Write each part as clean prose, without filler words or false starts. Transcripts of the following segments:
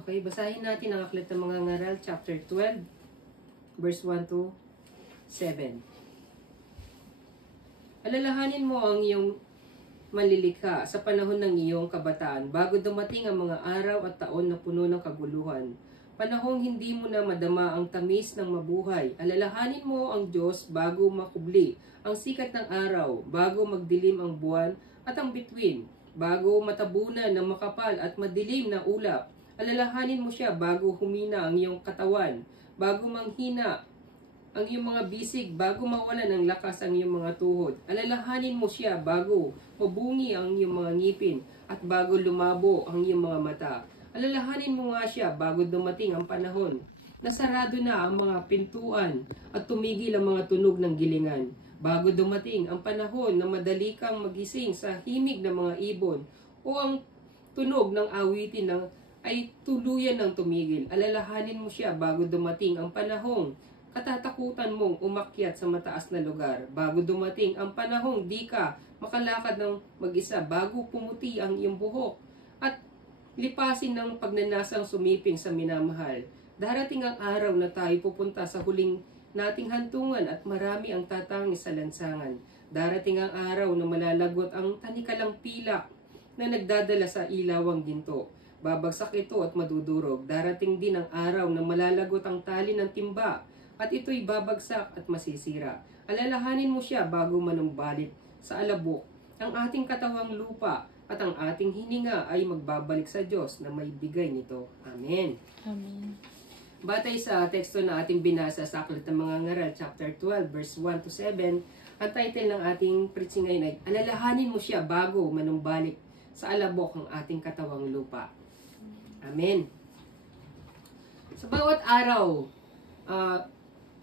Okay, basahin natin ang Aklat ng Mga Ngaral, chapter 12, verse 1 to 7. Alalahanin mo ang iyong manlilikha sa panahon ng iyong kabataan bago dumating ang mga araw at taon na puno ng kaguluhan. Panahong hindi mo na madama ang tamis ng mabuhay. Alalahanin mo ang Diyos bago makubli ang sikat ng araw, bago magdilim ang buwan at ang bituin, bago matabunan ng makapal at madilim na ulap. Alalahanin mo siya bago humina ang iyong katawan, bago manghina ang iyong mga bisig, bago mawala ng lakas ang iyong mga tuhod. Alalahanin mo siya bago mabungi ang iyong mga ngipin at bago lumabo ang iyong mga mata. Alalahanin mo nga siya bago dumating ang panahon. Nasarado na ang mga pintuan at tumigil ang mga tunog ng gilingan. Bago dumating ang panahon na madali kang magising sa himig ng mga ibon o ang tunog ng awitin ay tuluyan ng tumigil. Alalahanin mo siya bago dumating ang panahong katatakutan mong umakyat sa mataas na lugar. Bago dumating ang panahong di ka makalakad ng mag-isa, bago pumuti ang iyong buhok at lipasin ng pagnanasang sumiping sa minamahal. Darating ang araw na tayo pupunta sa huling nating hantungan at marami ang tatangi sa lansangan. Darating ang araw na malalagot ang tanikalang pilak na nagdadala sa ilawang ginto. Babagsak ito at madudurog. Darating din ang araw na malalagot ang tali ng timba at ito'y babagsak at masisira. Alalahanin mo siya bago manumbalik sa alabok ang ating katawang lupa at ang ating hininga ay magbabalik sa Diyos na may bigay nito. Amen. Amen. Batay sa teksto na ating binasa sa Aklat ng Mga Ngaral, chapter 12, verse 1 to 7, ang title ng ating preaching ngayon ay Alalahanin mo siya bago manumbalik sa alabok ang ating katawang lupa. Amen. Sa bawat araw,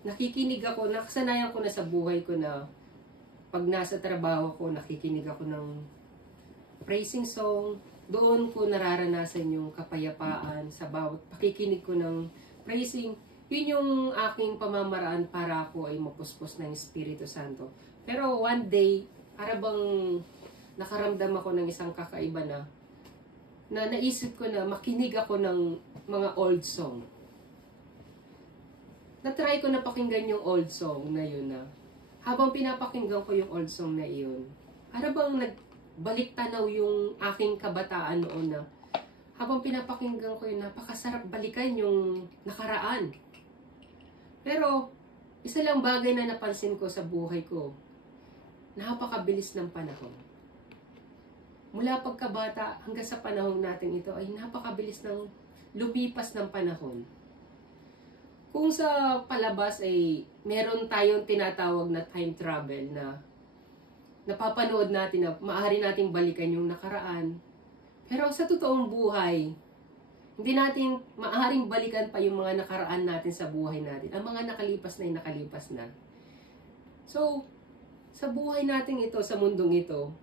nakikinig ako, nakasanayan ko na sa buhay ko na pag nasa trabaho ko, nakikinig ako ng praising song. Doon ko nararanasan yung kapayapaan sa bawat pakikinig ko ng praising. Yun yung aking pamamaraan para ako ay mapuspos ng Espiritu Santo. Pero one day, arabang nakaramdam ako ng isang kakaiba na naisip ko na makinig ako ng mga old song. Na-try ko na pakinggan yung old song na yun na habang pinapakinggan ko yung old song na iyon, arabang nagbalik tanaw yung aking kabataan noon na habang pinapakinggan ko yun, napakasarap balikan yung nakaraan. Pero, isa lang bagay na napansin ko sa buhay ko, napakabilis ng panahon. Mula pagkabata hanggang sa panahon natin ito ay napakabilis ng lumipas ng panahon. Kung sa palabas ay meron tayong tinatawag na time travel na napapanood natin na maaari nating balikan yung nakaraan. Pero sa totoong buhay, hindi natin maaaring balikan pa yung mga nakaraan natin sa buhay natin. Ang mga nakalipas na ay nakalipas na. So, sa buhay natin ito, sa mundong ito,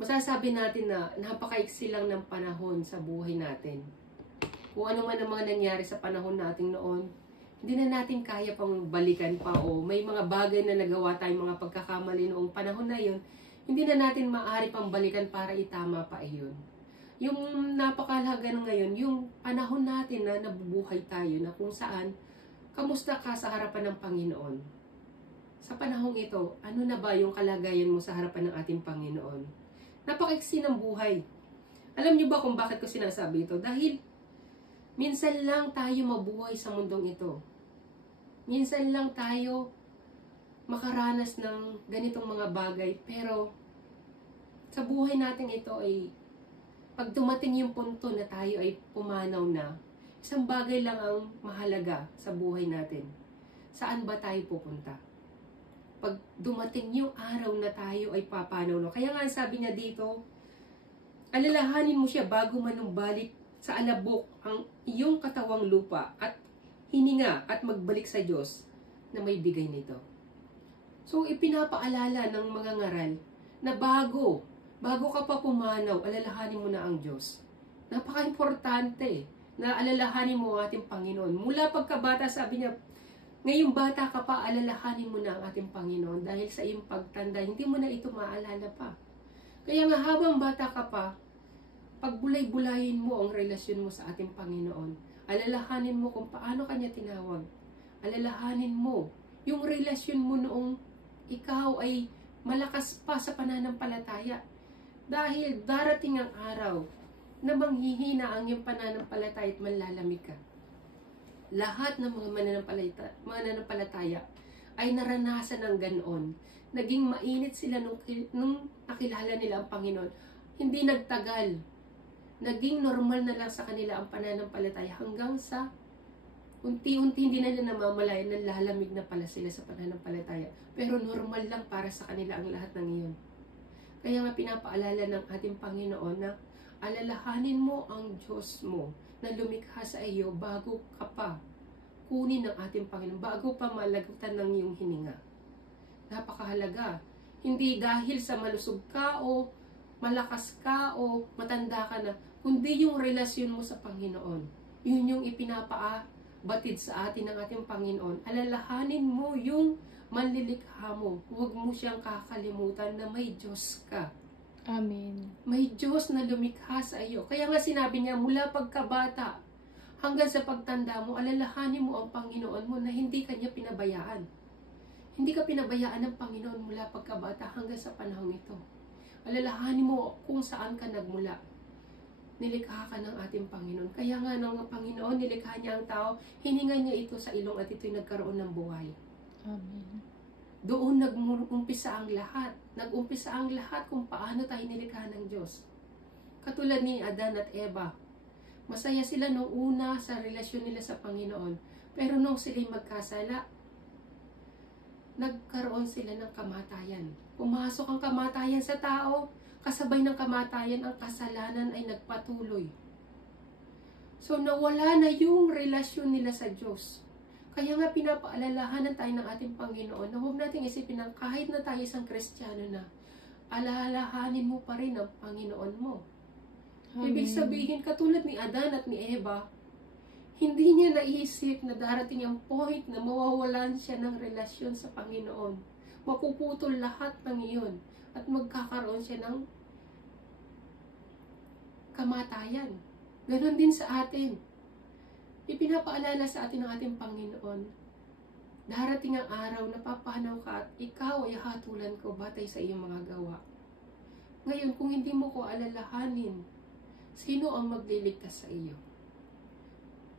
masasabi natin na napakaiksi lang ng panahon sa buhay natin. Kung ano man ang mga nangyari sa panahon natin noon, hindi na natin kaya pang balikan pa o may mga bagay na nagawa tayong mga pagkakamali noong panahon na yun, hindi na natin maaari pang balikan para itama pa iyon. Yung napakalaga na ngayon, yung panahon natin na nabubuhay tayo na kung saan, kamusta ka sa harapan ng Panginoon? Sa panahong ito, ano na ba yung kalagayan mo sa harapan ng ating Panginoon? Napakaiksi ng buhay. Alam niyo ba kung bakit ko sinasabi ito? Dahil minsan lang tayo mabuhay sa mundong ito. Minsan lang tayo makaranas ng ganitong mga bagay. Pero sa buhay natin ito ay pag dumating yung punto na tayo ay pumanaw na, isang bagay lang ang mahalaga sa buhay natin. Saan ba tayo pupunta? Pag dumating yung araw na tayo ay papanaw na. Kaya nga sabi niya dito, alalahanin mo siya bago manumbalik sa alabok ang iyong katawang lupa at hininga at magbalik sa Diyos na may bigay nito. So ipinapaalala ng mga ngaral na bago ka pa pumanaw, alalahanin mo na ang Diyos. Napaka-importante na alalahanin mo ang ating Panginoon. Mula pagkabata, sabi niya, ngayong bata ka pa, alalahanin mo na ang ating Panginoon dahil sa iyong pagtanda, hindi mo na ito maalala pa. Kaya nga habang bata ka pa, pagbulay-bulayin mo ang relasyon mo sa ating Panginoon. Alalahanin mo kung paano kanya tinawag. Alalahanin mo yung relasyon mo noong ikaw ay malakas pa sa pananampalataya. Dahil darating ang araw na manghihina ang iyong pananampalataya at manlalamig ka. Lahat ng mga mananampalataya ay naranasan ng ganoon. Naging mainit sila nung nakilala nila ang Panginoon. Hindi nagtagal. Naging normal na lang sa kanila ang pananampalataya hanggang sa unti-unti hindi na nila namamalayan na lalamig na pala sila sa pananampalataya. Pero normal lang para sa kanila ang lahat ng iyon. Kaya nga pinapaalala ng ating Panginoon na alalahanin mo ang Diyos mo na lumikha sa iyo bago ka pa kunin ng ating Panginoon, bago pa malagutan ng iyong hininga. Napakahalaga. Hindi dahil sa malusog ka o malakas ka o matanda ka na, kundi yung relasyon mo sa Panginoon. Yun yung ipinapaabatid sa atin ng ating Panginoon. Alalahanin mo yung manlilikha mo. Huwag mo siyang kakalimutan na may Diyos ka. Amen. May Diyos na lumikha sa iyo. Kaya nga sinabi niya, mula pagkabata hanggang sa pagtanda mo, alalahanin mo ang Panginoon mo na hindi kanya pinabayaan. Hindi ka pinabayaan ng Panginoon mula pagkabata hanggang sa panahon ito. Alalahanin mo kung saan ka nagmula. Nilikha ka ng ating Panginoon. Kaya nga ng Panginoon, nilikha niya ang tao, hininga niya ito sa ilong at ito'y nagkaroon ng buhay. Amen. Doon nag-umpisa ang lahat. Nag-umpisa ang lahat kung paano tayo nilikha ng Diyos. Katulad ni Adan at Eva. Masaya sila nung una sa relasyon nila sa Panginoon. Pero nung sila'y magkasala, nagkaroon sila ng kamatayan. Pumasok ang kamatayan sa tao, kasabay ng kamatayan ang kasalanan ay nagpatuloy. So nawala na yung relasyon nila sa Diyos. Kaya nga pinapaalalahanan tayo ng ating Panginoon na huwag nating isipin na kahit na tayo isang Kristiyano na, alalahanin mo pa rin ang Panginoon mo. Amen. Ibig sabihin, katulad ni Adan at ni Eva, hindi niya naisip na darating ang point na mawawalan siya ng relasyon sa Panginoon. Mapuputol lahat ng iyon at magkakaroon siya ng kamatayan. Ganon din sa atin. Ipinapaalala sa atin ng ating Panginoon, darating ang araw na papanaw ka at ikaw ay hatulan ko batay sa iyong mga gawa. Ngayon, kung hindi mo ko alalahanin, sino ang magliligtas sa iyo?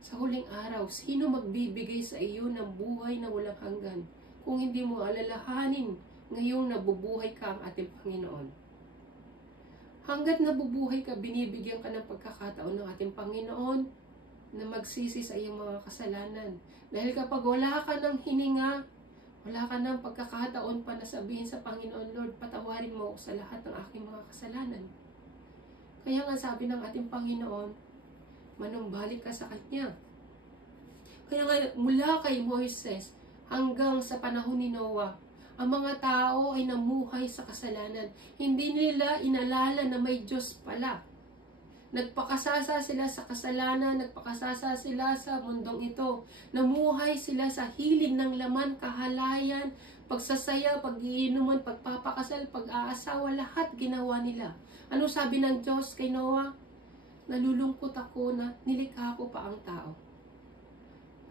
Sa huling araw, sino magbibigay sa iyo ng buhay na walang hanggan? Kung hindi mo alalahanin, ngayong nabubuhay ka ang ating Panginoon. Hanggat nabubuhay ka, binibigyan ka ng pagkakataon ng ating Panginoon na magsisi sa iyong mga kasalanan. Dahil kapag wala ka ng hininga, wala ka ng pagkakataon pa na sabihin sa Panginoon, Lord, patawarin mo sa lahat ng aking mga kasalanan. Kaya nga sabi ng ating Panginoon, manumbalik ka sa Kanya. Kaya nga mula kay Moises hanggang sa panahon ni Noah, ang mga tao ay namuhay sa kasalanan. Hindi nila inalala na may Diyos pala. Nagpakasasa sila sa kasalanan, nagpakasasa sila sa mundong ito. Namuhay sila sa hilig ng laman, kahalayan, pagsasaya, pag-iinuman, pagpapakasal, pag-aasawa, lahat ginawa nila. Ano sabi ng Diyos kay Noah? Nalulungkot ako na nilikha ko pa ang tao.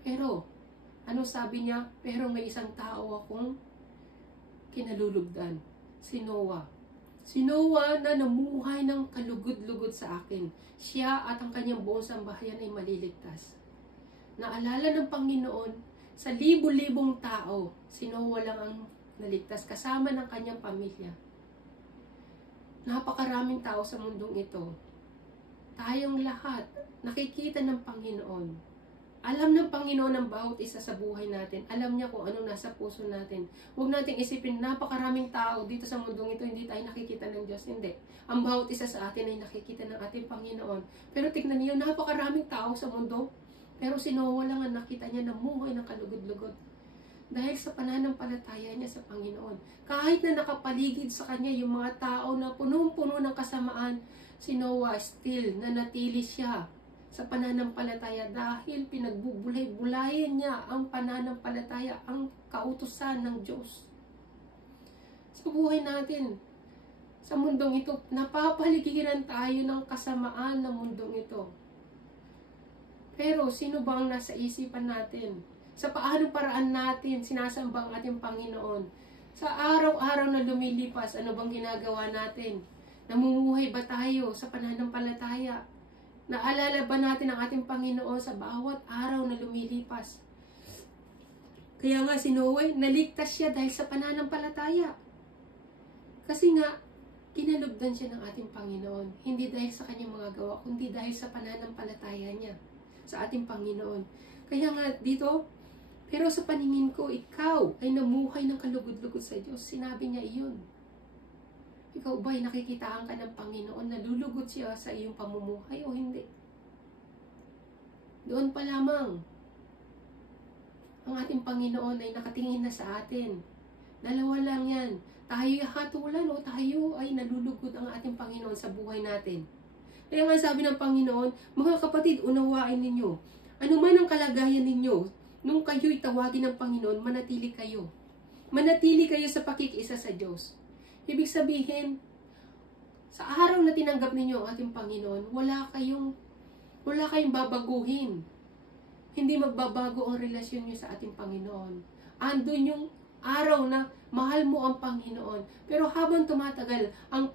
Pero, ano sabi niya? Pero may isang tao akong kinalulugdan. Si Noah. Si Noah na namuhay ng kalugod-lugod sa akin. Siya at ang kanyang buong sambahayan ay maliligtas. Naalala ng Panginoon, sa libu-libong tao, si Noah lang ang naligtas kasama ng kanyang pamilya. Napakaraming tao sa mundong ito. Tayong lahat, nakikita ng Panginoon. Alam ng Panginoon ang bawat isa sa buhay natin. Alam niya kung anong nasa puso natin. Huwag nating isipin, napakaraming tao dito sa mundong ito, hindi tayo nakikita ng Diyos. Hindi. Ang bawat isa sa atin ay nakikita ng ating Panginoon. Pero tignan niyo, napakaraming tao sa mundo. Pero si Noah lang ang nakita niya na muhay ng kalugod-lugod. Dahil sa pananampalataya niya sa Panginoon. Kahit na nakapaligid sa kanya yung mga tao na punong-puno ng kasamaan, si Noah still nanatili siya sa pananampalataya dahil pinagbubulay-bulayan niya ang pananampalataya, ang kautusan ng Diyos. Sa buhay natin, Sa mundong ito, napapaligiran tayo ng kasamaan ng mundong ito. Pero sino ba ang nasa isipan natin? Sa paanong paraan natin sinasamba ang ating Panginoon? Sa araw-araw na lumilipas, ano bang ginagawa natin? Namumuhay ba tayo sa pananampalataya? Naalala ba natin ang ating Panginoon sa bawat araw na lumilipas? Kaya nga si Noe, naligtas siya dahil sa pananampalataya. Kasi nga, kinalugdan siya ng ating Panginoon. Hindi dahil sa kanyang mga gawa, kundi dahil sa pananampalataya niya sa ating Panginoon. Kaya nga dito, pero sa paningin ko, ikaw ay namuhay ng kalugod-lugod sa Diyos. Sinabi niya iyon. Ikaw ba'y nakikitaan ka ng Panginoon na lulugod siya sa iyong pamumuhay o hindi? Doon pa lamang, ang ating Panginoon ay nakatingin na sa atin. Dalawa lang yan. Tayo ay hatulan o tayo ay nalulugod ang ating Panginoon sa buhay natin. Kaya nga sabi ng Panginoon, mga kapatid, unawain ninyo. Ano man ang kalagayan ninyo, nung kayo'y tawagin ng Panginoon, manatili kayo. Manatili kayo sa pakikiisa sa Diyos. Ibig sabihin, sa araw na tinanggap ninyo ang ating Panginoon, wala kayong babaguhin. Hindi magbabago ang relasyon niyo sa ating Panginoon. Andun yung araw na mahal mo ang Panginoon. Pero habang tumatagal, ang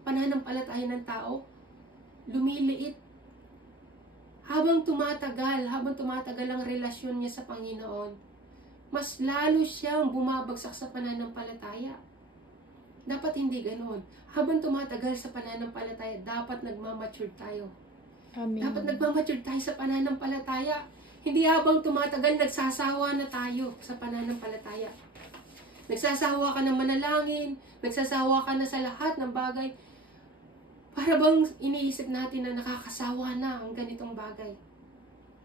pananampalataya ng tao, lumiliit. Habang tumatagal ang relasyon niya sa Panginoon, mas lalo siyang bumabagsak sa pananampalataya. Dapat hindi ganoon. Habang tumatagal sa pananampalataya, dapat nagmamature tayo. Amen. Dapat nagmamature tayo sa pananampalataya. Hindi habang tumatagal, nagsasawa na tayo sa pananampalataya. Nagsasawa ka ng manalangin, nagsasawa ka na sa lahat ng bagay. Para bang iniisip natin na nakakasawa na ang ganitong bagay.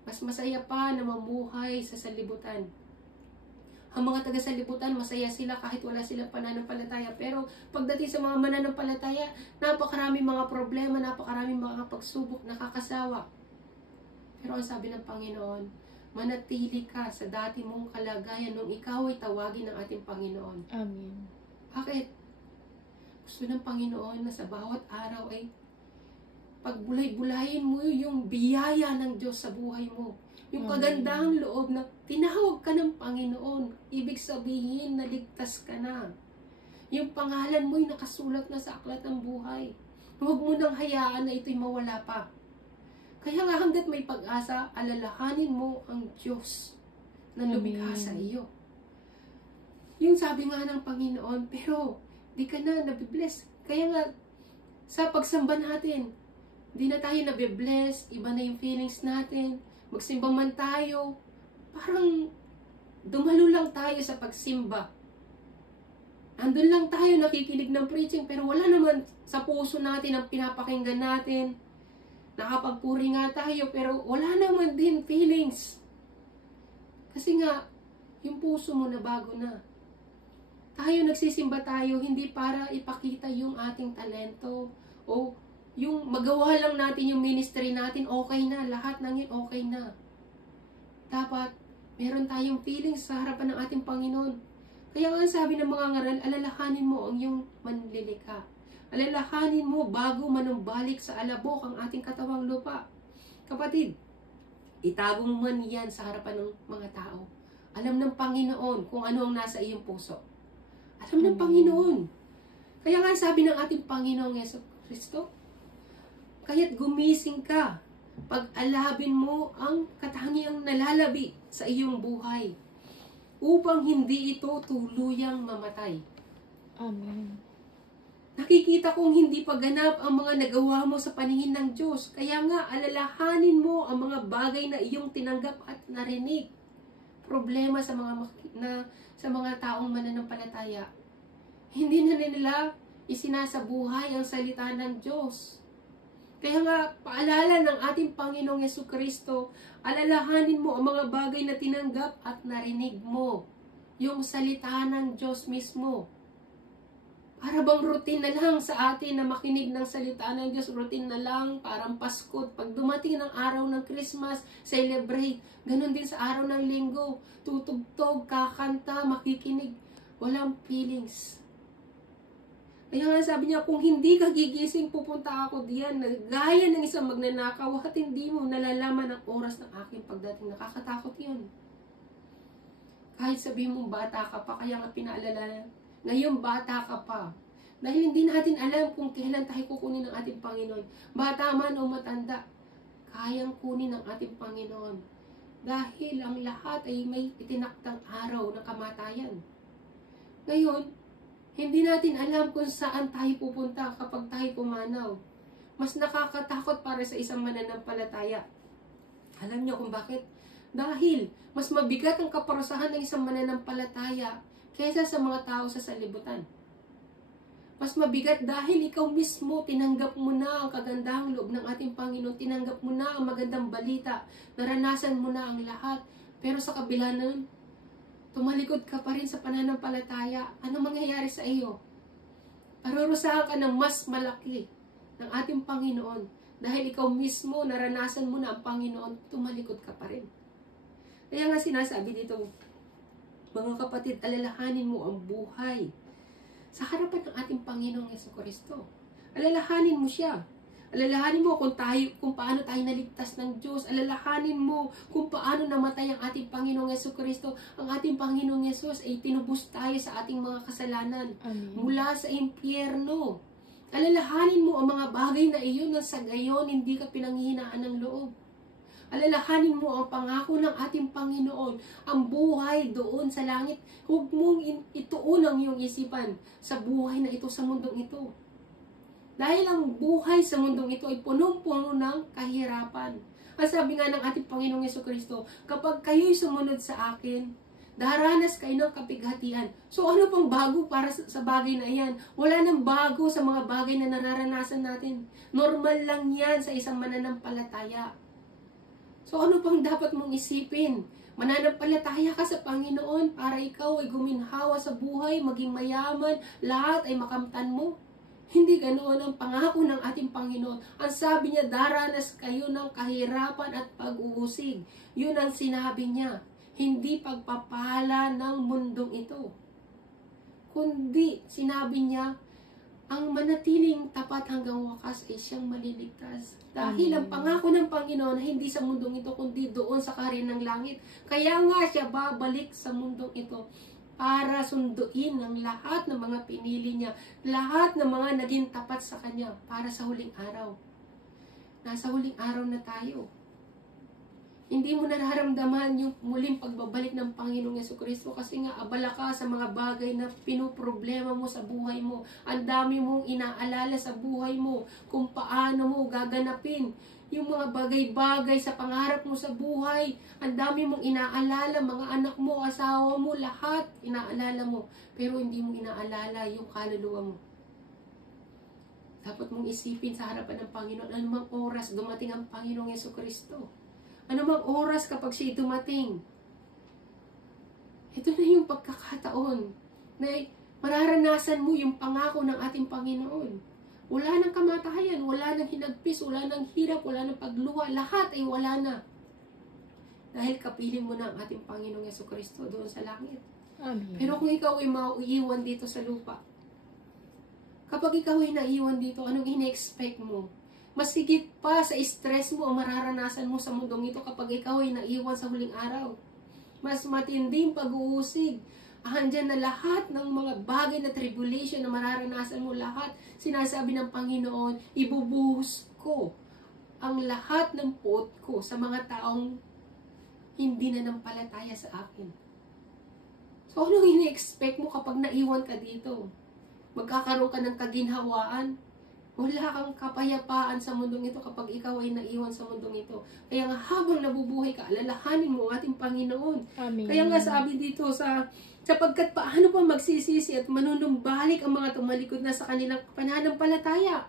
Mas masaya pa na mamuhay sa salibutan. Ang mga taga-salibutan, masaya sila kahit wala silang pananampalataya. Pero pagdating sa mga mananampalataya, napakaraming mga problema, napakaraming mga pagsubok, nakakasawa. Pero ang sabi ng Panginoon, manatili ka sa dati mong kalagayan nung ikaw ay tawagin ng ating Panginoon. Amen. Bakit? Gusto ng Panginoon na sa bawat araw ay pagbulay-bulayin mo yung biyaya ng Diyos sa buhay mo. Yung kagandahang loob na tinawag ka ng Panginoon. Ibig sabihin, naligtas ka na. Yung pangalan mo'y nakasulat na sa aklat ng buhay. Huwag mo nang hayaan na ito'y mawala pa. Kaya nga hanggat may pag-asa, alalahanin mo ang Diyos na lumikha sa iyo. Yung sabi nga ng Panginoon, pero di ka na nabibless. Kaya nga, sa pagsamba natin, di na tayo nabibless, iba na yung feelings natin, magsimba man tayo, parang dumalo lang tayo sa pagsimba. Andun lang tayo nakikinig ng preaching, pero wala naman sa puso natin ang pinapakinggan natin. Nakapagpuri nga tayo, pero wala naman din feelings. Kasi nga, yung puso mo na bago na. Tayo nagsisimba tayo, hindi para ipakita yung ating talento, o yung magawa lang natin yung ministry natin, okay na, lahat ng yun okay na. Dapat, meron tayong feelings sa harapan ng ating Panginoon. Kaya nga sabi ng mga ngaral, alalahanin mo ang iyong manlilikha. Alalahanin mo bago manumbalik sa alabok ang ating katawang lupa. Kapatid, itago mo man yan sa harapan ng mga tao. Alam ng Panginoon kung ano ang nasa iyong puso. Alam ng Panginoon. Kaya nga sabi ng ating Panginoong Yesu Kristo, kaya't gumising ka, pag-alabin mo ang katangiang nalalabi sa iyong buhay, upang hindi ito tuluyang mamatay. Amen. Nakikita kong hindi pa ganap ang mga nagawa mo sa paningin ng Diyos. Kaya nga, alalahanin mo ang mga bagay na iyong tinanggap at narinig. Problema sa mga taong mananampalataya. Hindi na nila isinasabuhay ang salita ng Diyos. Kaya nga, paalala ng ating Panginoong Jesucristo, alalahanin mo ang mga bagay na tinanggap at narinig mo. Yung salita ng Diyos mismo. Para bang routine na lang sa atin na makinig ng salita ng Diyos, routine na lang, parang Pasko. Pag dumating ng araw ng Christmas, celebrate. Ganon din sa araw ng Linggo, tutugtog, kakanta, makikinig. Walang feelings. Kaya nga sabi niya, kung hindi ka gigising, pupunta ako diyan, gaya ng isang magnanakaw, at hindi mo nalalaman ang oras ng aking pagdating. Nakakatakot yun. Kahit sabihin mong bata ka pa, kaya nga pinaalala, ngayon bata ka pa. Dahil hindi natin alam kung kailan tayo kukunin ng ating Panginoon. Bata man o matanda, kayang kunin ng ating Panginoon. Dahil ang lahat ay may itinaktang araw ng kamatayan. Ngayon, hindi natin alam kung saan tayo pupunta kapag tayo pumanaw. Mas nakakatakot para sa isang mananampalataya. Alam niyo kung bakit? Dahil mas mabigat ang kaparusahan ng isang mananampalataya kaysa sa mga tao sa salibutan. Mas mabigat dahil ikaw mismo tinanggap mo na ang kagandahang loob ng ating Panginoon, tinanggap mo na ang magandang balita, naranasan mo na ang lahat. Pero sa kabila nun, tumalikod ka pa rin sa pananampalataya. Ano mangyayari sa iyo? Parurusahan ka ng mas malaki ng ating Panginoon. Dahil ikaw mismo, naranasan mo na ang Panginoon, tumalikod ka pa rin. Kaya nga sinasabi dito, mga kapatid, alalahanin mo ang buhay sa harapan ng ating Panginoong Jesucristo. Alalahanin mo siya. Alalahanin mo kung paano tayo naligtas ng Diyos. Alalahanin mo kung paano namatay ang ating Panginoong Jesucristo. Ang ating Panginoong Yesus ay tinubos tayo sa ating mga kasalanan. Amen. Mula sa impyerno. Alalahanin mo ang mga bagay na iyon na sa gayon hindi ka pinanghihinaan ng loob. Alalahanin mo ang pangako ng ating Panginoon, ang buhay doon sa langit. Huwag mong ituon ang iyong isipan sa buhay na ito sa mundong ito. Dahil ang buhay sa mundong ito ay punong-puno ng kahirapan. Ang sabi nga ng ating Panginoong Jesucristo, kapag kayo'y sumunod sa akin, daranas kayo ng kapighatian. So ano pang bago para sa bagay na iyan? Wala nang bago sa mga bagay na nararanasan natin. Normal lang yan sa isang mananampalataya. So ano pang dapat mong isipin? Mananampalataya ka sa Panginoon para ikaw ay guminhawa sa buhay, maging mayaman, lahat ay makamtan mo. Hindi ganoon ang pangako ng ating Panginoon. Ang sabi niya, daranas kayo ng kahirapan at pag-uusig. Yun ang sinabi niya. Hindi pagpapala ng mundong ito. Kundi, sinabi niya, ang manatiling tapat hanggang wakas ay siyang maliligtas. Dahil ang pangako ng Panginoon hindi sa mundong ito, kundi doon sa kaharian ng langit. Kaya nga siya babalik sa mundong ito para sunduin ang lahat ng mga pinili niya, lahat ng mga naging tapat sa kanya para sa huling araw. Nasa huling araw na tayo. Hindi mo nararamdaman yung muling pagbabalik ng Panginoong Jesucristo kasi nga abala ka sa mga bagay na pinoproblema mo sa buhay mo. Ang dami mong inaalala sa buhay mo kung paano mo gaganapin yung mga bagay-bagay sa pangarap mo sa buhay. Ang dami mong inaalala, mga anak mo, asawa mo, lahat inaalala mo. Pero hindi mo inaalala yung kaluluwa mo. Dapat mong isipin sa harapan ng Panginoon, anumang oras dumating ang Panginoong Jesucristo. Anumang oras kapag siya dumating. Ito na yung pagkakataon na mararanasan mo yung pangako ng ating Panginoon. Wala nang kamatayan, wala nang hinagpis, wala nang hirap, wala nang pagluha. Lahat ay wala na. Dahil kapiling mo na ang ating Panginoong Jesucristo doon sa langit. Amen. Pero kung ikaw ay maiiwan dito sa lupa, kapag ikaw ay naiwan dito, anong ina-expect mo? Mas higit pa sa stress mo ang mararanasan mo sa mundong ito kapag ikaw ay naiwan sa huling araw. Mas matinding pag-uusig. Andyan na lahat ng mga bagay na tribulation na mararanasan mo lahat. Sinasabi ng Panginoon, ibubuhos ko ang lahat ng puot ko sa mga taong hindi na nampalataya sa akin. So, anong ini-expect mo kapag naiwan ka dito? Magkakaroon ka ng kaginhawaan? Wala kang kapayapaan sa mundong ito kapag ikaw ay naiwan sa mundong ito. Kaya nga habang nabubuhay ka, alalahanin mo ang ating Panginoon. Amen. Kaya nga sabi dito sapagkat paano pa magsisisi at manunumbalik ang mga tumalikod na sa kanilang pananampalataya.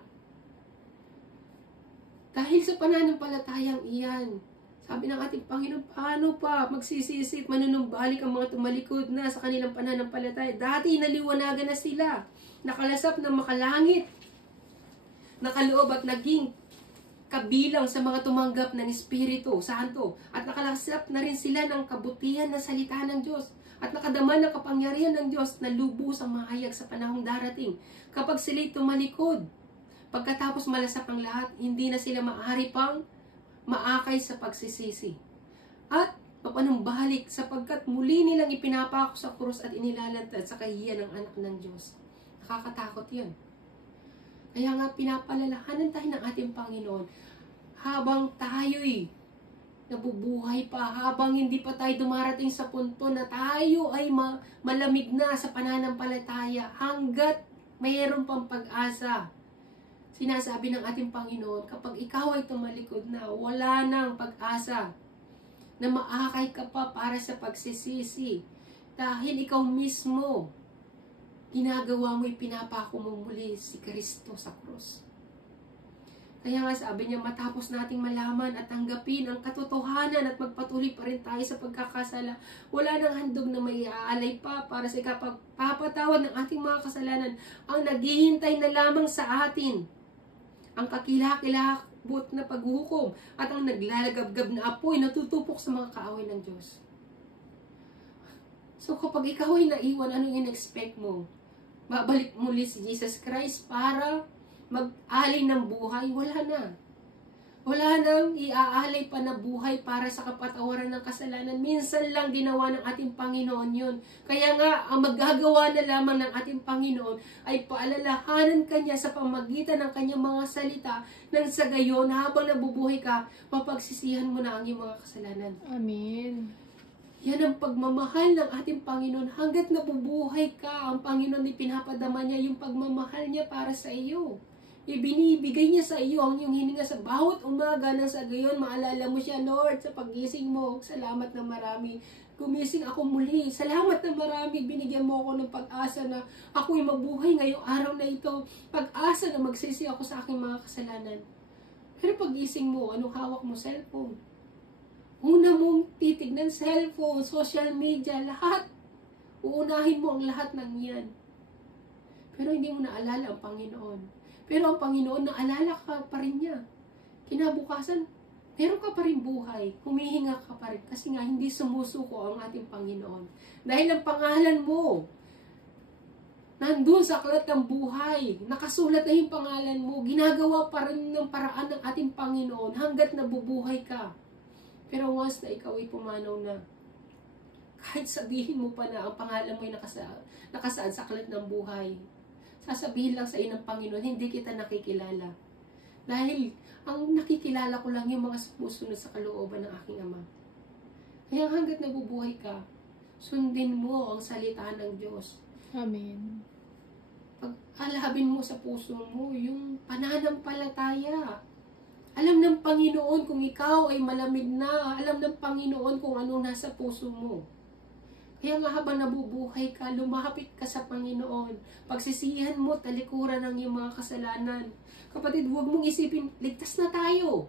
Dahil sa pananampalatayang iyan, sabi ng ating Panginoon, paano pa magsisisi at manunumbalik ang mga tumalikod na sa kanilang pananampalataya. Dati naliwanagan na sila, nakalasap ng makalangit, nakaloob at naging kabilang sa mga tumanggap ng Espiritu Santo at nakalasap na rin sila ng kabutihan na salita ng Diyos. at nakadama ng kapangyarihan ng Diyos na lubos ang mahayag sa panahong darating. Kapag sila'y tumalikod, pagkatapos malasap ang lahat, hindi na sila maaari pang maakay sa pagsisisi. At mapanumbalik sapagkat muli nilang ipinapako sa krus at inilalantad sa kahihiyan ng anak ng Diyos. Nakakatakot yun. Kaya nga pinapalalahanan tayo ng ating Panginoon habang tayo'y nabubuhay pa, habang hindi pa tayo dumarating sa punto na tayo ay malamig na sa pananampalataya, hanggat mayroon pang pag-asa. Sinasabi ng ating Panginoon, kapag ikaw ay tumalikod na, wala nang pag-asa na maakay ka pa para sa pagsisisi. Dahil ikaw mismo, ginagawa mo, ipinapako mo muli si Kristo sa krus. Kaya nga sabi niya, matapos nating malaman at tanggapin ang katotohanan at magpatuloy pa rin tayo sa pagkakasala, wala nang handog na may aalay pa para sa ikapagpapatawad ng ating mga kasalanan. Ang naghihintay na lamang sa atin, ang kakilakilabot na paghuhukom at ang naglalagabgab na apoy na tutupok sa mga kaaway ng Diyos. So kapag ikaw ay naiwan, anong in-expect mo? Babalik muli si Jesus Christ para mag-alay ng buhay? Wala na. Wala nang iaalay pa na buhay para sa kapatawaran ng kasalanan. Minsan lang ginawa ng ating Panginoon yun. Kaya nga, ang magagawa na lamang ng ating Panginoon ay paalalahanan kanya sa pamagitan ng kanyang mga salita nang sa gayon, habang nabubuhay ka, mapagsisihan mo na ang iyong mga kasalanan. Amen. Yan ang pagmamahal ng ating Panginoon. Hanggat nabubuhay ka, ang Panginoon ay pinapadama niya yung pagmamahal niya para sa iyo. Ibinibigay niya sa iyo ang iyong hininga sa bawat umaga nang sa gayon maalala mo siya, Lord, sa paggising mo. Salamat na marami. Gumising ako muli. Salamat na marami. Binigyan mo ako ng pag-asa na ako'y mabuhay ngayong araw na ito. Pag-asa na magsisi ako sa aking mga kasalanan. Pero paggising mo, anong hawak mo? Cellphone. Una mong titignan cellphone, social media, lahat. Uunahin mo ang lahat ng yan. Pero hindi mo naalala ang Panginoon. Pero ang Panginoon, naalala ka pa rin niya. Kinabukasan, meron ka pa rin buhay. Humihinga ka pa rin. Kasi nga, hindi sumusuko ang ating Panginoon. Dahil ang pangalan mo, nandun sa aklat ng buhay. Nakasulat na yung pangalan mo. Ginagawa pa rin ng paraan ng ating Panginoon hanggat nabubuhay ka. Pero once na ikaw ay pumanaw na, kahit sabihin mo pa na ang pangalan mo ay nakasaad sa aklat ng buhay, sasabihin lang sa iyo ng Panginoon, hindi kita nakikilala. Dahil ang nakikilala ko lang yung mga sumusunod sa kalooban ng aking Ama. Kaya hanggat nabubuhay ka, sundin mo ang salita ng Diyos. Amen. Pag-alhabin mo sa puso mo yung pananampalataya. Alam ng Panginoon kung ikaw ay malamig na. Alam ng Panginoon kung ano nasa puso mo. Kaya nga habang nabubuhay ka, lumapit ka sa Panginoon. Pagsisihan mo, talikuran ang iyong mga kasalanan. Kapatid, huwag mong isipin, ligtas na tayo.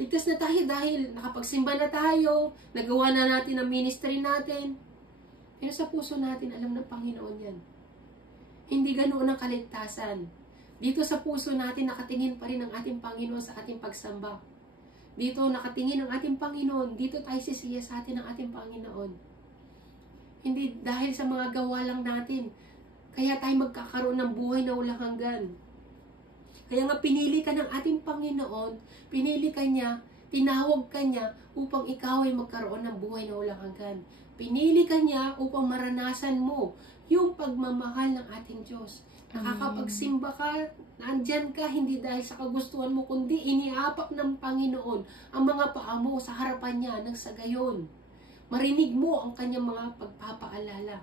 Ligtas na tayo dahil nakapagsimba na tayo, nagawa na natin ang ministry natin. Pero sa puso natin, alam ng Panginoon yan. Hindi ganoon ang kaligtasan. Dito sa puso natin, nakatingin pa rin ang ating Panginoon sa ating pagsamba. Dito nakatingin ang ating Panginoon. Dito tayo sisiya sa atin ng ating Panginoon. Hindi dahil sa mga gawa lang natin. Kaya tayo magkakaroon ng buhay na walang hanggan. Kaya nga pinili ka ng ating Panginoon, pinili ka niya, tinawag ka niya upang ikaw ay magkaroon ng buhay na walang hanggan. Pinili ka niya upang maranasan mo yung pagmamahal ng ating Diyos. Nakakapagsimba ka, nandyan ka, hindi dahil sa kagustuhan mo, kundi iniapak ng Panginoon ang mga paa mo sa harapan niya nang sa gayon. Marinig mo ang kanyang mga pagpapaalala.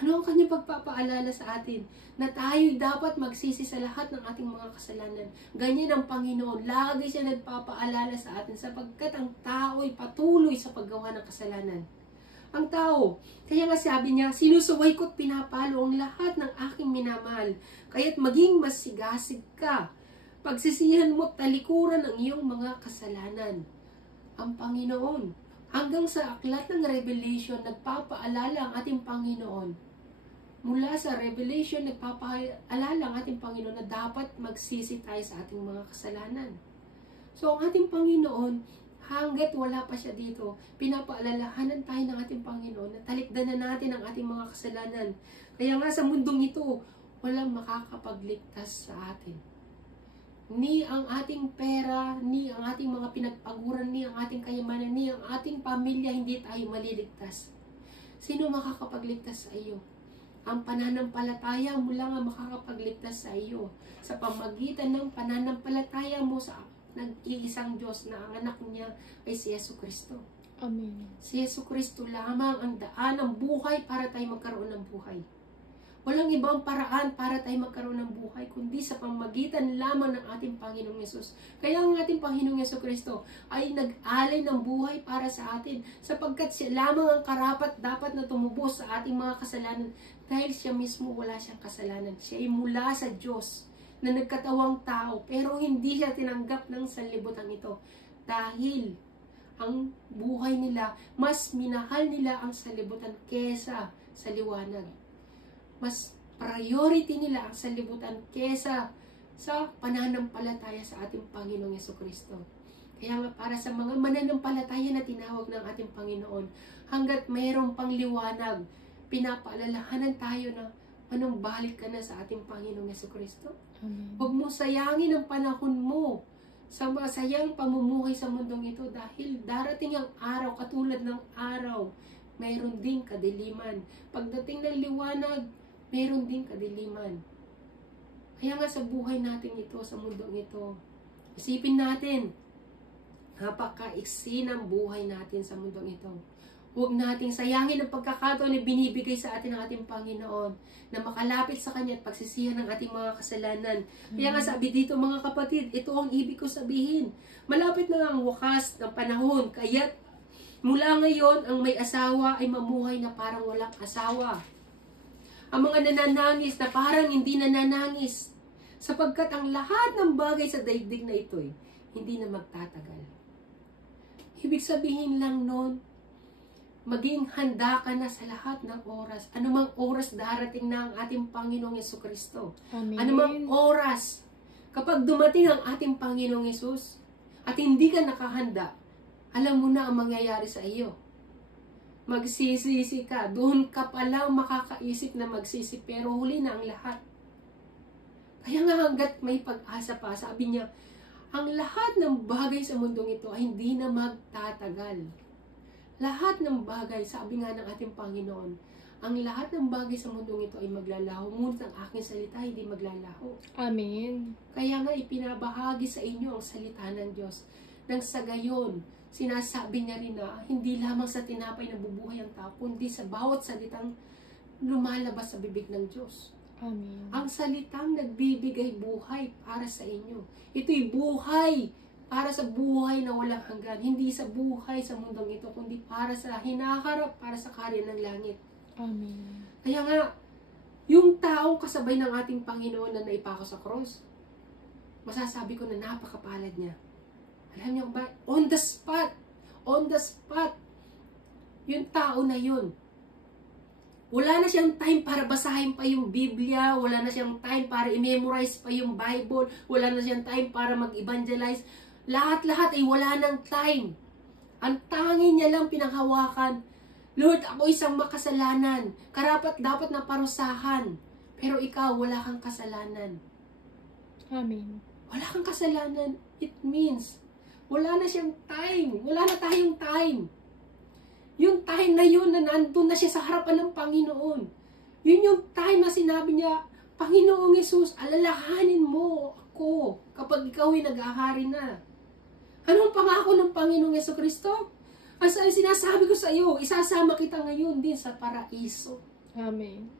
Ano ang kanyang pagpapaalala sa atin? Na tayo'y dapat magsisi sa lahat ng ating mga kasalanan. Ganyan ang Panginoon. Lagi siya nagpapaalala sa atin sapagkat ang tao'y patuloy sa paggawa ng kasalanan. Ang tao, kaya nga sabi niya, sinusuway ko't pinapalo ang lahat ng aking minamahal. Kaya't maging masigasig ka. Pagsisihan mo't talikuran ang iyong mga kasalanan. Ang Panginoon, hanggang sa aklat ng Revelation, nagpapaalala ang ating Panginoon. Mula sa Revelation, nagpapaalala ang ating Panginoon na dapat magsisi tayo sa ating mga kasalanan. So, ang ating Panginoon, Hanggat wala pa siya dito, pinapaalalahanan tayo ng ating Panginoon na talikdan na natin ang ating mga kasalanan. Kaya nga sa mundong ito, walang makakapagligtas sa atin. Ni ang ating pera, ni ang ating mga pinagpaguran, ni ang ating kayamanan, ni ang ating pamilya, hindi tayo maliligtas. Sino makakapagligtas sa iyo? Ang pananampalataya mo lang ang makakapagligtas sa iyo. Sa pamagitan ng pananampalataya mo sa nag-iisang Diyos na ang anak niya ay si Jesucristo. Amen. Si Jesucristo lamang ang daan ng buhay para tayo magkaroon ng buhay. Walang ibang paraan para tayo magkaroon ng buhay, kundi sa pamagitan lamang ng ating Panginoong Yesus. Kaya ang ating Panginoong Jesucristo ay nag-alay ng buhay para sa atin, sapagkat siya lamang ang karapat dapat na tumubos sa ating mga kasalanan, dahil siya mismo wala siyang kasalanan. Siya ay mula sa Diyos na nagkatawang tao, pero hindi siya tinanggap ng sanlibutan ito. Dahil ang buhay nila, mas minahal nila ang sanlibutan kesa sa liwanag. Mas priority nila ang sanlibutan kesa sa pananampalataya sa ating Panginoong Jesucristo. Kaya nga para sa mga mananampalataya na tinawag ng ating Panginoon, hanggat mayroong pangliwanag, pinapaalalahanan tayo na manumbalik ka na sa ating Panginoong Jesucristo. Amen. Huwag mo sayangin ang panahon mo sa masayang pamumuhay sa mundong ito, dahil darating ang araw, katulad ng araw, mayroon ding kadiliman. Pagdating ng liwanag, mayroon ding kadiliman. Kaya nga sa buhay natin ito, sa mundong ito, isipin natin, napakaiksi ng buhay natin sa mundong ito. Huwag nating sayangin ang pagkakataon na binibigay sa atin ng ating Panginoon na makalapit sa Kanya at pagsisihan ng ating mga kasalanan. Kaya nga sabi dito mga kapatid, ito ang ibig ko sabihin. Malapit na ang wakas ng panahon, kaya't mula ngayon ang may asawa ay mamuhay na parang walang asawa. Ang mga nananangis na parang hindi nananangis, sapagkat ang lahat ng bagay sa daigdig na ito'y hindi na magtatagal. Ibig sabihin lang nun, maging handa ka na sa lahat ng oras. Anumang oras darating na ang ating Panginoong Jesucristo. Amen. Anumang oras, kapag dumating ang ating Panginoong Yesus at hindi ka nakahanda, alam mo na ang mangyayari sa iyo. Magsisisi ka. Doon ka palang makakaisip na magsisi, pero huli na ang lahat. Kaya nga hanggat may pag-asa pa, sabi niya, ang lahat ng bagay sa mundong ito ay hindi na magtatagal. Lahat ng bagay, sabi nga ng ating Panginoon, ang lahat ng bagay sa mundong ito ay maglalaho, ngunit ang aking salita hindi maglalaho. Amen. Kaya nga ipinabahagi sa inyo ang salita ng Diyos. Nang sa gayon, sinasabi niya rin na hindi lamang sa tinapay nabubuhay ang tao, kundi sa bawat salitang lumalabas sa bibig ng Diyos. Amen. Ang salitang nagbibigay buhay para sa inyo. Ito'y buhay para sa buhay na walang hanggan. Hindi sa buhay sa mundong ito, kundi para sa hinaharap, para sa karya ng langit. Amen. Kaya nga, yung taong kasabay ng ating Panginoon na naipako sa cross, masasabi ko na napakapalad niya. Alam niyo ba? On the spot, yung tao na yun, wala na siyang time para basahin pa yung Biblia, wala na siyang time para i-memorize pa yung Bible, wala na siyang time para mag-evangelize. Lahat-lahat ay wala ng time. Ang tanging niya lang pinanghawakan, Lord, ako isang makasalanan, karapat dapat na parusahan, pero ikaw wala kang kasalanan. Amen. Wala kang kasalanan, it means, wala na siyang time. Wala na tayong time. Yung time na yun na nandun na siya sa harapan ng Panginoon. Yun yung time na sinabi niya, Panginoong Yesus, alalahanin mo ako kapag ikaw ay nag-ahari na. Anong pangako ng Panginoong Jesucristo? Ang sinasabi ko sa iyo, isasama kita ngayon din sa paraiso. Amen.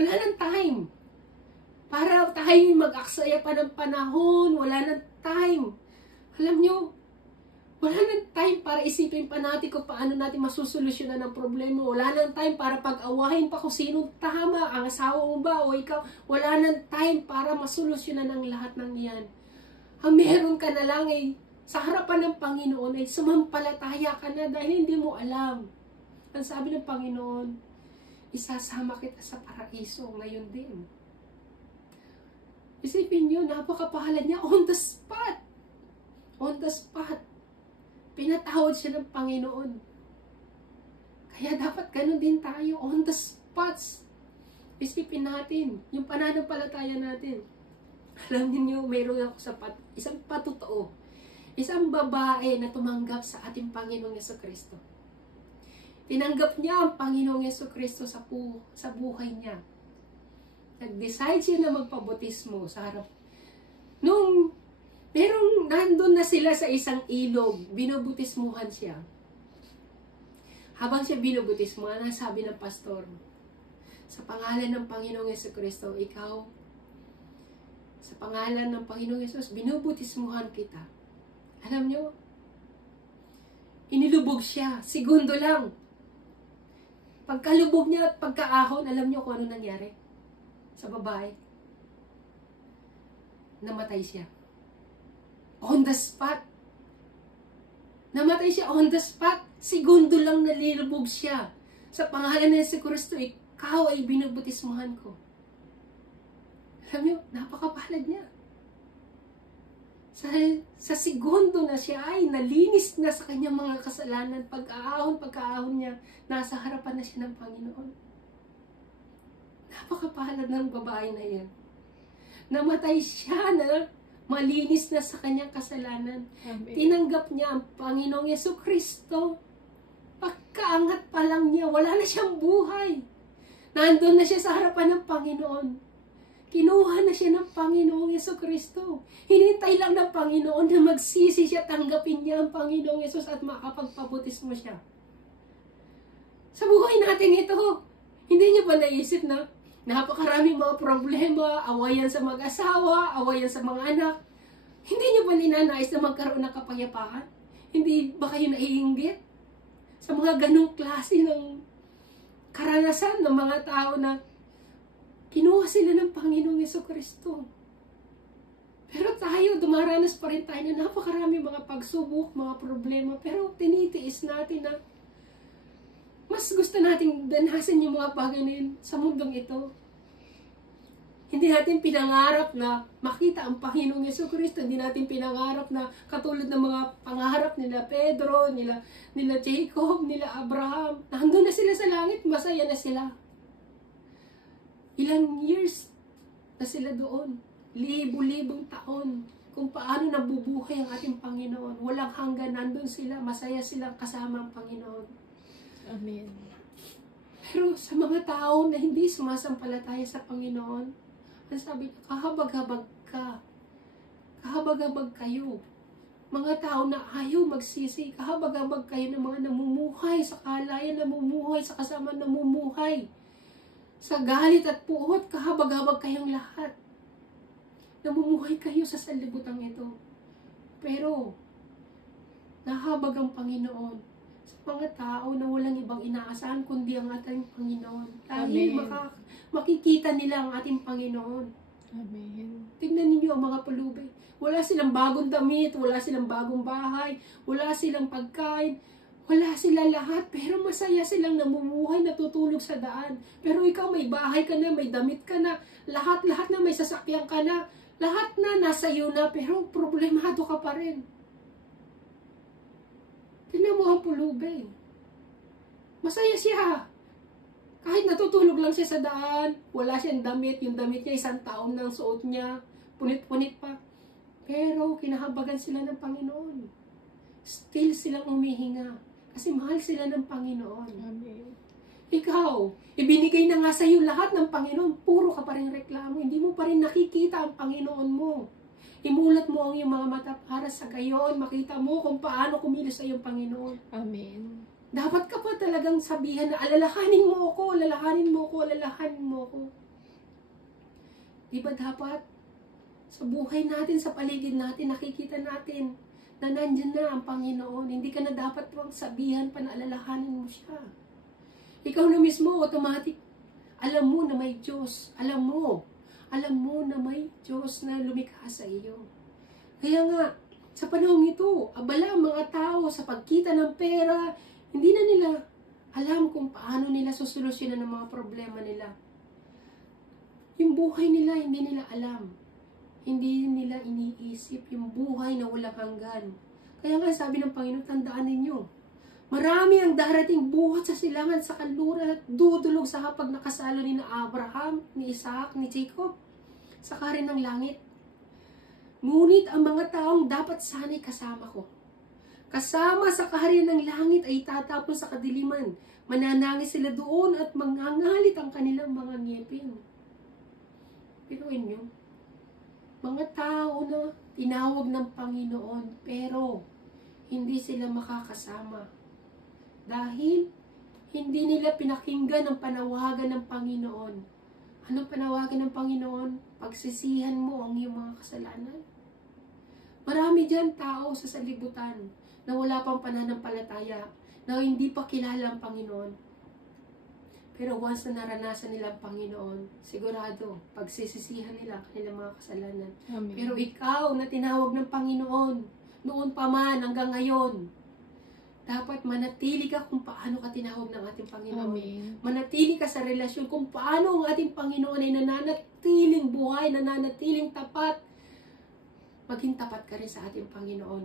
Wala nang time. Para tayo mag-aksaya pa ng panahon, wala nang time. Alam nyo, wala nang time para isipin pa natin kung paano natin masusolusyonan ang problema. Wala nang time para pag-awahin pa kung sinong tama, ang asawa mo ba o ikaw. Wala nang time para masolusyonan ang lahat ng yan. Ang meron ka na lang ay sa harapan ng Panginoon ay sumampalataya ka na dahil hindi mo alam. Ang sabi ng Panginoon, isasama kita sa paraiso ngayon din. Isipin nyo, napakapahalaga niya on the spot. On the spot. Pinatawad siya ng Panginoon. Kaya dapat ganun din tayo. On the spot. Isipin natin. Yung pananampalataya natin. Alam niyo, mayroon ako sa isang patotoo. Isang babae na tumanggap sa ating Panginoong Yesukristo. Tinanggap niya ang Panginoong Yesukristo sa buhay niya. Nag-decide siya na magpabotismo sa harap. Merong nandun na sila sa isang ilog, binubutismuhan siya. Habang siya binubutismuhan, sabi ng pastor, sa pangalan ng Panginoong Yesukristo, ikaw, sa pangalan ng Panginoong Yesus, binubutismuhan kita. Alam nyo, inilubog siya, segundo lang. Pagkalubog niya at pagkaahon, alam nyo kung ano nangyari sa babae? Namatay siya. On the spot. Namatay siya on the spot. Segundo lang nalilubog siya. Sa pangalan ng Yesukristo, ikaw ay binubutismuhan ko. Alam niyo, napakapalad niya. Sa segundo na siya ay nalinis na sa kanyang mga kasalanan. Pagkaahon niya, nasa harapan na siya ng Panginoon. Napakapalad ng babae na yan. Namatay siya na malinis na sa kanyang kasalanan. Amen. Tinanggap niya ang Panginoong Yesukristo. Pagkaangat pa lang niya, wala na siyang buhay. Nandun na siya sa harapan ng Panginoon. Kinuha na siya ng Panginoong Yesukristo. Hinintay lang ng Panginoon na magsisi siya, tanggapin niya ang Panginoong Yesus at makapagpabutismo siya. Sa buhay natin ito, hindi niyo ba naisip na napakaraming mga problema, awayan sa mag-asawa, awayan sa mga anak. Hindi niyo ba ninanais na magkaroon ng kapayapaan? Hindi ba kayo naiinggit sa mga ganong klase ng karanasan ng mga tao na kinuha sila ng Panginoong Yesukristo? Pero tayo, dumaranas pa rin tayo na napakaraming mga pagsubok, mga problema, pero tinitiis natin na mas gusto nating danasin yung mga bagay na yun sa mundong ito. Hindi natin pinangarap na makita ang Panginoong Yesukristo. Hindi natin pinangarap na katulad ng mga pangarap nila Pedro, nila Jacob, nila Abraham. Nandun na sila sa langit, masaya na sila. Ilang years na sila doon. Libo-libong taon. Kung paano nabubuhay ang ating Panginoon. Walang hanggan, nandun sila, masaya silang kasama ang Panginoon. Amen. Pero sa mga tao na hindi sumasampalataya sa Panginoon, ang sabi niya, kahabag-habag ka. Kahabag-habag kayo. Mga tao na ayaw magsisi, kahabag-habag kayo ng mga namumuhay sa kalayan, namumuhay sa kasama, namumuhay sa galit at puot, kahabag-habag kayong lahat. Namumuhay kayo sa sanlibutan ito. Pero, nahabag ang Panginoon mga tao na walang ibang inaasahan kundi ang ating Panginoon. Dahil makikita nila ang ating Panginoon. Amen. Tingnan ninyo ang mga pulubi. Wala silang bagong damit, wala silang bagong bahay, wala silang pagkain, wala sila lahat, pero masaya silang namumuhay, natutulog sa daan. Pero ikaw may bahay ka na, may damit ka na, lahat-lahat na may sasakyan ka na, lahat na nasa iyo na, pero problemado ka pa rin. Tingnan mo ang pulubi. Masaya siya. Kahit natutulog lang siya sa daan, wala siyang damit, yung damit niya, 1 taon nang suot niya, punit-punit pa. Pero kinahabagan sila ng Panginoon. Still silang umihinga. Kasi mahal sila ng Panginoon. Amen. Ikaw, ibinigay na nga sa iyo lahat ng Panginoon, puro ka pa rin reklamo, hindi mo pa rin nakikita ang Panginoon mo. Imulat mo ang iyong mga mata para sa gayon, makita mo kung paano kumilos sa iyong Panginoon. Amen. Dapat ka pa talagang sabihan na alalahanin mo ako, alalahanin mo ako, alalahanin mo ako. Di ba dapat sa buhay natin, sa paligid natin, nakikita natin na nandyan na ang Panginoon. Hindi ka na dapat pang sabihan pa na alalahanin mo siya. Ikaw na mismo, automatic, alam mo na may Diyos. Alam mo na may Diyos na lumikha sa iyo. Kaya nga, sa panahong ito, abala ang mga tao sa pagkita ng pera, hindi na nila alam kung paano nila susolusyonan ang mga problema nila. Yung buhay nila, hindi nila alam. Hindi nila iniisip yung buhay na walang hanggan. Kaya nga sabi ng Panginoon, tandaan ninyo, marami ang darating buhat sa silangan sa kanluran at dudulog sa hapag na kasalo ni na Abraham, ni Isaac, ni Jacob, sa karin ng langit. Ngunit ang mga taong dapat sana'y kasama ko. Kasama sa kaharian ng langit ay tatapon sa kadiliman. Mananangis sila doon at mangangalit ang kanilang mga ngipin. Pinuin nyo, mga tao na tinawag ng Panginoon, pero hindi sila makakasama. Dahil hindi nila pinakinggan ang panawagan ng Panginoon. Anong panawagan ng Panginoon? Pagsisihan mo ang iyong mga kasalanan. Marami dyan tao sa salibutan na wala pang pananampalataya, na hindi pa kilala ang Panginoon. Pero once na naranasan nila ang Panginoon, sigurado, pagsisisihan nila ang kanilang mga kasalanan. Amen. Pero ikaw na tinawag ng Panginoon, noon pa man hanggang ngayon, dapat manatili ka kung paano ka tinawag ng ating Panginoon. Amen. Manatili ka sa relasyon kung paano ang ating Panginoon ay nananatiling buhay, nananatiling tapat. Maging tapat ka rin sa ating Panginoon.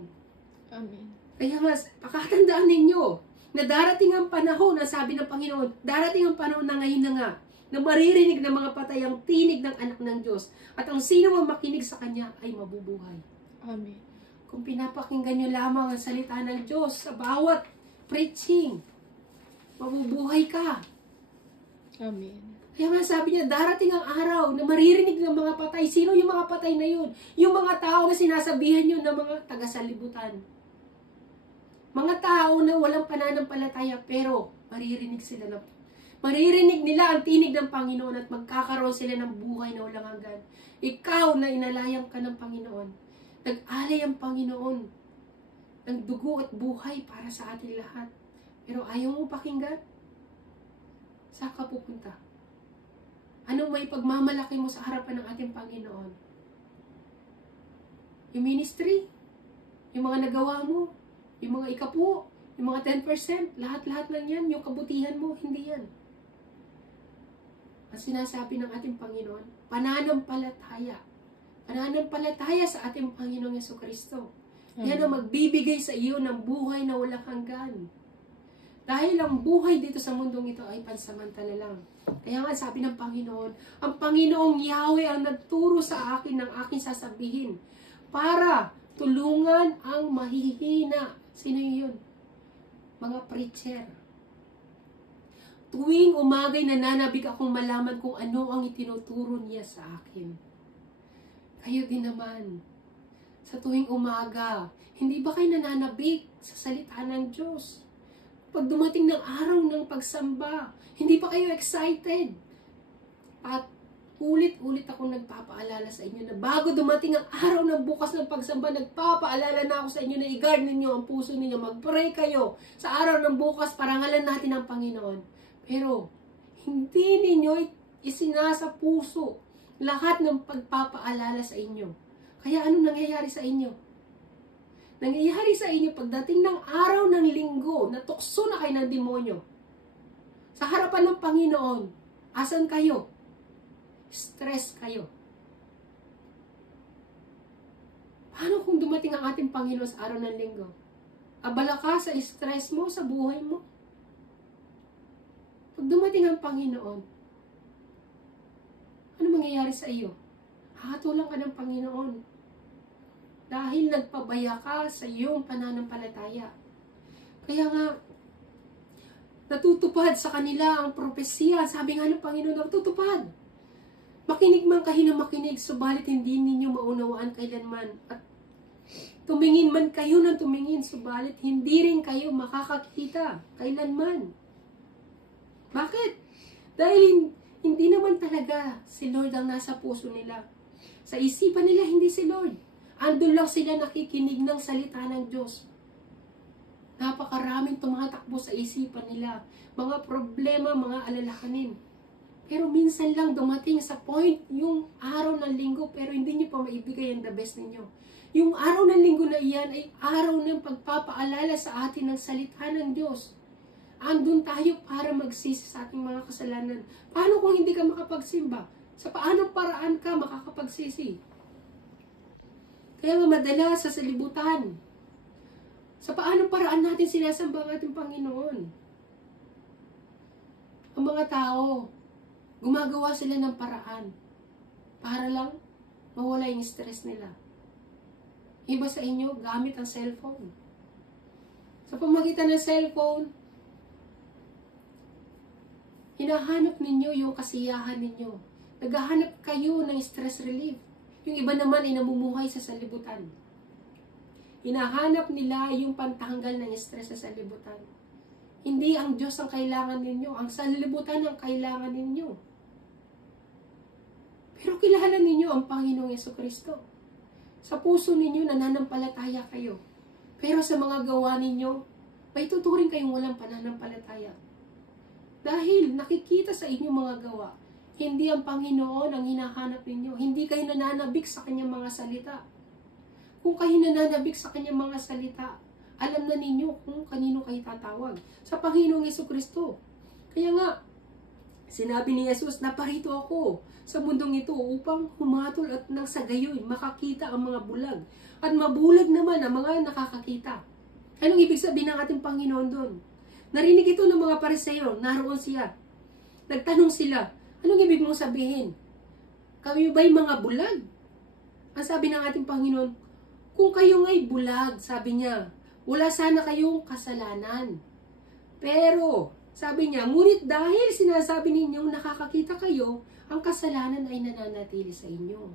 Amen. Kaya nga, pakatandaan ninyo na darating ang panahon, na sabi ng Panginoon, darating ang panahon na ngayon na nga, na maririnig ng mga patay ang tinig ng anak ng Diyos, at ang sino man makinig sa Kanya ay mabubuhay. Amen. Kung pinapakinggan nyo lamang ang salita ng Diyos sa bawat preaching, mabubuhay ka. Amen. Kaya nga sabi niya, darating ang araw na maririnig ng mga patay. Sino yung mga patay na yun? Yung mga tao na sinasabihan nyo ng mga taga-salibutan. Mga tao na walang pananampalataya, pero maririnig nila ang tinig ng Panginoon at magkakaroon sila ng buhay na walang hanggan. Ikaw na inalayang ka ng Panginoon, nag-alay ang Panginoon ng dugo at buhay para sa atin lahat. Pero ayaw mo pakinggan? Saan ka pupunta? Anong may pagmamalaki mo sa harapan ng ating Panginoon? Yung ministry? Yung mga nagawa mo? Yung mga ikapu? Yung mga 10%? Lahat-lahat lang yan. Yung kabutihan mo, hindi yan. Ang sinasabi ng ating Panginoon, pananampalataya. Pananampalataya sa ating Panginoong Jesucristo. Yan ang magbibigay sa iyo ng buhay na walang hanggan. Dahil ang buhay dito sa mundong ito ay pansamantala lang. Kaya nga sabi ng Panginoon, ang Panginoong Yahweh ang nagturo sa akin ng aking sasabihin para tulungan ang mahihina. Sino yun? Mga preacher. Tuwing umagay nananabik akong malaman kung ano ang itinuturo niya sa akin. Kayo din naman. Sa tuwing umaga, hindi ba kayo nananabik sa salita ng Diyos? Pag dumating ng araw ng pagsamba, hindi pa kayo excited? At ulit-ulit akong nagpapaalala sa inyo na bago dumating ang araw ng bukas ng pagsamba, nagpapaalala na ako sa inyo na i-guard ninyo ang puso ninyo. Mag-pray kayo sa araw ng bukas, parangalan natin ang Panginoon. Pero, hindi ninyo isinasa puso lahat ng pagpapaalala sa inyo. Kaya ano nangyayari sa inyo? Nangyayari sa inyo pagdating ng araw ng linggo, natukso na kayo ng demonyo. Sa harapan ng Panginoon, asan kayo? Stress kayo. Paano kung dumating ang ating Panginoon sa araw ng linggo? Abala ka sa stress mo, sa buhay mo? Pag dumating ang Panginoon, ano mangyayari sa iyo? Hahatulan ka ng Panginoon. Dahil nagpabaya ka sa iyong pananampalataya. Kaya nga, natutupad sa kanila ang propesya. Sabi nga ng Panginoon, natutupad. Makinig man kayo na makinig, subalit hindi ninyo maunawaan kailanman. At tumingin man kayo ng tumingin, subalit hindi rin kayo makakakita kailanman. Bakit? Dahil hindi naman talaga si Lord ang nasa puso nila. Sa isipan nila, hindi si Lord. Andun lang sila nakikinig ng salita ng Diyos. Napakaraming tumatakbo sa isipan nila. Mga problema, mga alalahanin. Pero minsan lang dumating sa point yung araw ng linggo, pero hindi niyo pa maibigay ang the best ninyo. Yung araw ng linggo na iyan ay araw ng pagpapaalala sa atin ng salita ng Diyos. Andun tayo para magsisi sa ating mga kasalanan. Paano kung hindi ka makapagsimba? Sa paanong paraan ka makakapagsisi? Kaya nga madalas sa salibutan, sa paanong paraan natin sinasamba ang ating Panginoon. Ang mga tao, gumagawa sila ng paraan para lang mawala yung stress nila. Iba sa inyo, gamit ang cellphone. Sa pamagitan ng cellphone, hinahanap ninyo yung kasiyahan ninyo. Naghahanap kayo ng stress relief. Yung iba naman ay namumuhay sa salibutan. Hinahanap nila yung pantanggal ng stress sa salibutan. Hindi ang Diyos ang kailangan ninyo. Ang salibutan ang kailangan ninyo. Pero kilala ninyo ang Panginoong Jesucristo. Sa puso ninyo, nananampalataya kayo. Pero sa mga gawa ninyo, may tuturing kayong walang pananampalataya. Dahil nakikita sa inyong mga gawa, hindi ang Panginoon ang hinahanap ninyo. Hindi kayo nananabik sa kanyang mga salita. Kung kayo nananabik sa kanyang mga salita, alam na ninyo kung kanino kayo tatawag. Sa Panginoong Jesucristo. Kaya nga, sinabi ni Jesus, naparito ako sa mundong ito upang humatol at nang sa gayon makakita ang mga bulag. At mabulag naman ang mga nakakakita. Anong ibig sabihin ng ating Panginoon doon? Narinig ito ng mga Pariseo, naroon siya. Nagtanong sila, anong ibig mong sabihin? Kami ba'y mga bulag? Ang sabi ng ating Panginoon, kung kayo nga'y bulag, sabi niya, wala sana kayong kasalanan. Pero, sabi niya, ngunit dahil sinasabi ninyong nakakakita kayo, ang kasalanan ay nananatili sa inyo.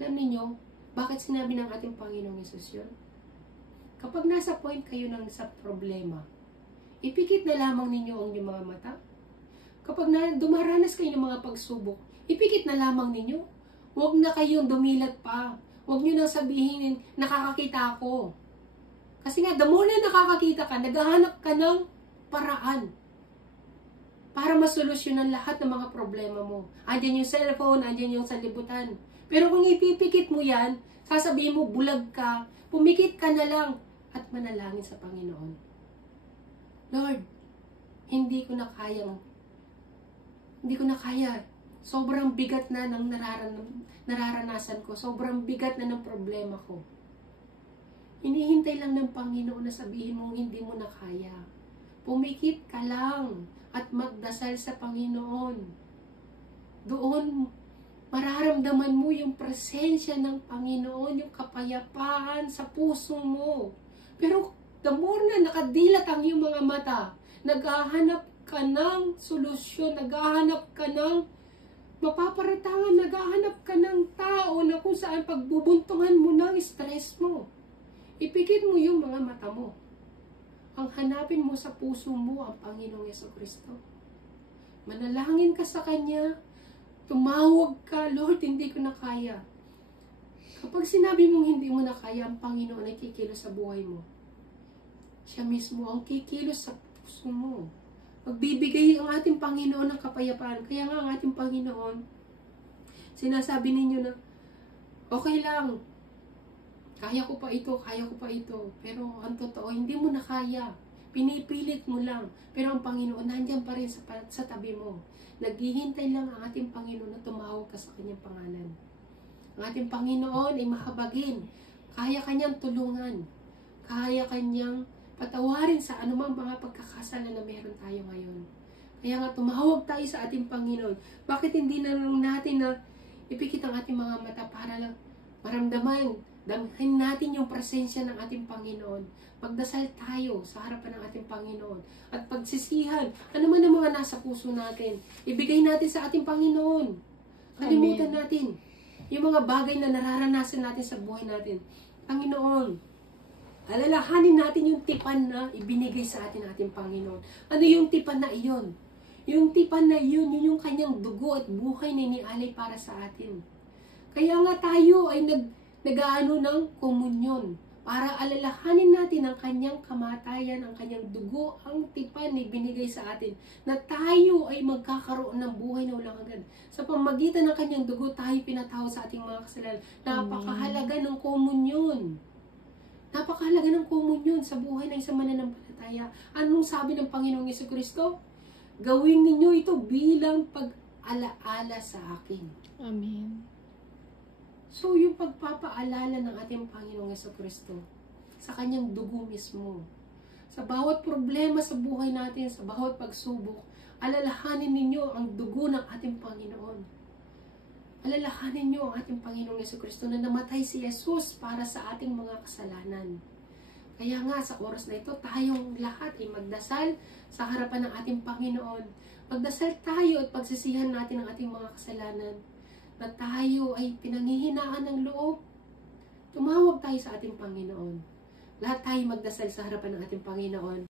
Alam niyo, bakit sinabi ng ating Panginoong Hesus yun? Kapag nasa point kayo sa problema, ipikit na lamang ninyo ang inyong mga mata. Kapag dumaranas kayo ng mga pagsubok, ipikit na lamang ninyo. Huwag na kayong dumilat pa. Huwag nyo nang sabihin, nakakakita ako. Kasi nga, the more na nakakakita ka, naghahanap ka ng paraan para masolusyonan lahat ng mga problema mo. Andyan yung cellphone, andyan yung salibutan. Pero kung ipipikit mo yan, sasabihin mo, bulag ka, pumikit ka na lang at manalangin sa Panginoon. Lord, hindi ko na kaya. Sobrang bigat na ng nararanasan ko. Sobrang bigat na ng problema ko. Hinihintay lang ng Panginoon na sabihin mong hindi mo na kaya. Pumikit ka lang at magdasal sa Panginoon. Doon, mararamdaman mo yung presensya ng Panginoon, yung kapayapaan sa puso mo. Pero the more na nakadilat ang iyong mga mata, naghahanap ka ng solusyon, naghahanap ka ng mapaparatangan, naghahanap ka ng tao na kung saan pagbubuntungan mo ng stress mo. Ipikit mo yung mga mata mo. Ang hanapin mo sa puso mo ang Panginoong Jesucristo. Manalangin ka sa Kanya, tumawag ka, Lord, hindi ko na kaya. Kapag sinabi mong hindi mo na kaya, ang Panginoon ay kikilos sa buhay mo. Siya mismo ang kikilos sa puso mo. Magbibigay ang ating Panginoon ng kapayapaan. Kaya nga ang ating Panginoon, sinasabi ninyo na, okay lang, kaya ko pa ito. Pero ang totoo, hindi mo na kaya. Pinipilit mo lang. Pero ang Panginoon, nandyan pa rin sa tabi mo. Naghihintay lang ang ating Panginoon na tumawag ka sa kanyang pangalan. Ang ating Panginoon ay mahabagin. Kaya kanyang tulungan. Kaya kanyang patawarin sa anumang mga pagkakasala na meron tayo ngayon. Kaya nga tumawag tayo sa ating Panginoon. Bakit hindi na lang natin na ipikit ang ating mga mata para lang maramdaman, damhin natin yung presensya ng ating Panginoon. Magdasal tayo sa harapan ng ating Panginoon. At pagsisihan, ano man ang mga nasa puso natin, ibigay natin sa ating Panginoon. Kalimutan natin yung mga bagay na nararanasan natin sa buhay natin. Panginoon, alalahanin natin yung tipan na ibinigay sa atin ating Panginoon. Ano yung tipan na iyon? Yung tipan na iyon, yun yung kanyang dugo at buhay na inialay para sa atin. Kaya nga tayo ay nag-aano ng komunyon para alalahanin natin ang kanyang kamatayan, ang kanyang dugo, ang tipan na ibinigay sa atin, na tayo ay magkakaroon ng buhay na walang hanggan. Sa pamagitan ng kanyang dugo, tayo pinatawad sa ating mga kasalanan. Napakahalaga ng komunyon. Napakahalaga ng komunyon sa buhay ng isang mananampalataya. Anong sabi ng Panginoong Jesucristo? Gawin ninyo ito bilang pag-alaala sa akin. Amen. So, yung pagpapaalala ng ating Panginoong Jesucristo sa kanyang dugo mismo, sa bawat problema sa buhay natin, sa bawat pagsubok, alalahanin ninyo ang dugo ng ating Panginoon. Alalahanin niyo ang ating Panginoong Jesucristo na namatay si Jesus para sa ating mga kasalanan. Kaya nga, sa oras na ito, tayong lahat ay magdasal sa harapan ng ating Panginoon. Magdasal tayo at pagsisihan natin ang ating mga kasalanan, na tayo ay pinanghihinaan ng loob. Tumawag tayo sa ating Panginoon. Lahat tayo magdasal sa harapan ng ating Panginoon.